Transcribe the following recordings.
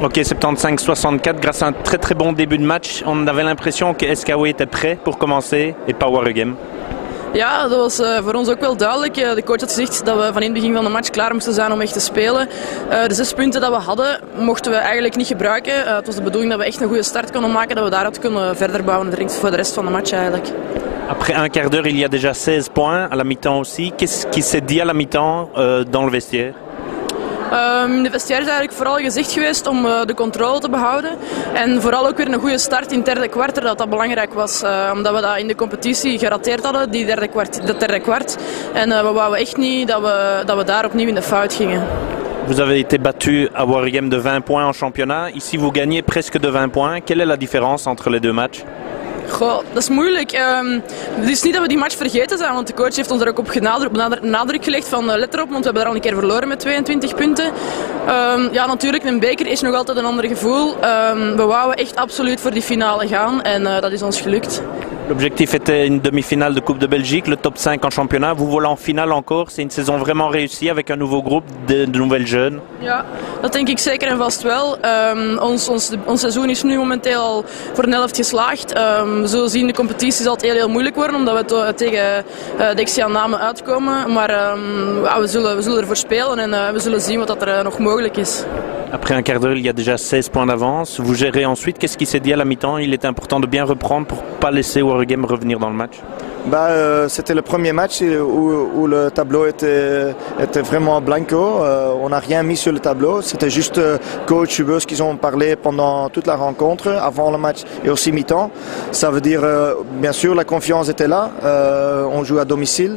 Ok, 75-64, grâce à un très très bon début de match. On avait l'impression que SKW était prêt pour commencer et pas Waregem. Ja, dat was voor ons ook wel duidelijk. De coach had gezegd dat we van in het begin van de match klaar moesten zijn om echt te spelen. De 6 punten dat we hadden, mochten we eigenlijk niet gebruiken. Het was de bedoeling dat we echt een goede start konden maken, dat we daaruit kunnen verder bouwen voor de rest van de match eigenlijk. Après un quart d'heure, il y a déjà 16 points, à la mi-temps aussi. Qu'est-ce qui s'est dit à la mi-temps dans le vestiaire? In de vestiaire is eigenlijk vooral gezegd geweest om de controle te behouden. En vooral ook weer een goede start in het derde kwart, dat belangrijk was. Omdat we dat in de competitie gerateerd hadden, dat derde kwart. En we wouden echt niet dat we daar opnieuw in de fout gingen. Vous avez été battu à Waregem de 20 points en championnat. Ici, vous gagnez presque de 20 points. Quelle est la différence entre les deux matchs? Goh, dat is moeilijk. Het is niet dat we die match vergeten zijn, want de coach heeft ons daar ook op nadruk gelegd van let erop, want we hebben daar al een keer verloren met 22 punten. Ja, natuurlijk, een beker is nog altijd een ander gevoel. We wouden echt absoluut voor die finale gaan en dat is ons gelukt. L'objectif était une demi-finale de Coupe de Belgique, le top 5 en championnat. Vous voilà en finale encore. C'est une saison vraiment réussie avec un nouveau groupe, de nouvelles jeunes. Ja, dat denk ik zeker en vast wel. Ons seizoen is nu momenteel al voor een helft geslaagd. We zullen zien, de competitie zal het heel moeilijk worden omdat we tegen Dexia namen uitkomen. Maar we zullen ervoor spelen en we zullen zien wat er nog mogelijk is. Après un quart d'heure, il y a déjà 16 points d'avance. Vous gérez ensuite. Qu'est-ce qui s'est dit à la mi-temps? Il était important de bien reprendre pour ne pas laisser Waregem revenir dans le match. C'était le premier match où le tableau était vraiment blanco. On n'a rien mis sur le tableau. C'était juste coach Hubers qui ont parlé pendant toute la rencontre, avant le match et aussi mi-temps. Ça veut dire, bien sûr, la confiance était là. On joue à domicile.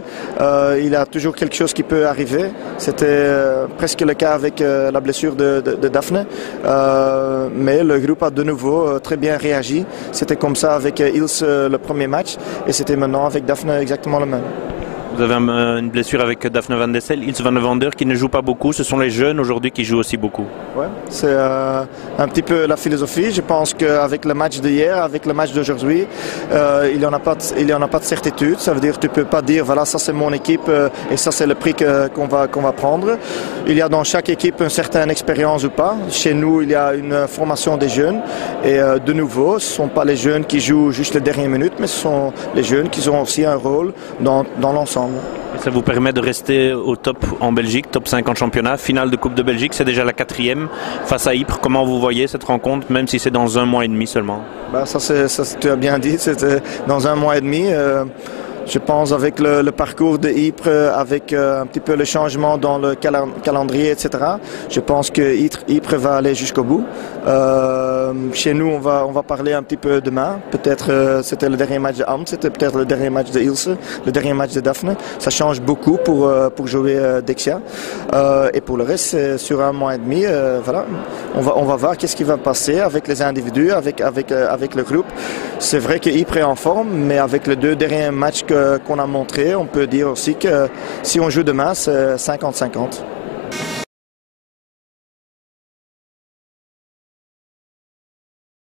Il y a toujours quelque chose qui peut arriver. C'était presque le cas avec la blessure de Daphne. Mais le groupe a de nouveau très bien réagi. C'était comme ça avec Ilse le premier match et c'était maintenant avec Daphne exactement le même. Vous avez une blessure avec Daphne Van Dessel, Ilse Van Vander qui ne joue pas beaucoup. Ce sont les jeunes aujourd'hui qui jouent aussi beaucoup. Ouais, c'est un petit peu la philosophie. Je pense qu'avec le match d'hier, avec le match d'aujourd'hui, il n'y en a pas de certitude. Ça veut dire que tu ne peux pas dire voilà, ça c'est mon équipe et ça c'est le prix qu'on va prendre. Il y a dans chaque équipe une certaine expérience ou pas. Chez nous, il y a une formation des jeunes. Et de nouveau, ce ne sont pas les jeunes qui jouent juste les dernières minutes, mais ce sont les jeunes qui ont aussi un rôle dans l'ensemble. Et ça vous permet de rester au top en Belgique, top 5 en championnat. Finale de Coupe de Belgique, c'est déjà la 4e face à Ypres. Comment vous voyez cette rencontre, même si c'est dans un mois et demi seulement? Ça, tu as bien dit, c'était dans un mois et demi. Je pense avec le parcours de Ypres, avec un petit peu le changement dans le calendrier, etc. Je pense que Ypres va aller jusqu'au bout. Chez nous, on va parler un petit peu demain. Peut-être c'était le dernier match de Amt, c'était peut-être le dernier match de Ilse, le dernier match de Daphne. Ça change beaucoup pour jouer Dexia. Et pour le reste, c'est sur un mois et demi. Voilà, on va voir qu'est-ce qui va passer avec les individus, avec le groupe. C'est vrai que Ypres est en forme, mais avec les 2 derniers matchs qu'on a montré, on peut dire aussi que si on joue demain, c'est 50-50.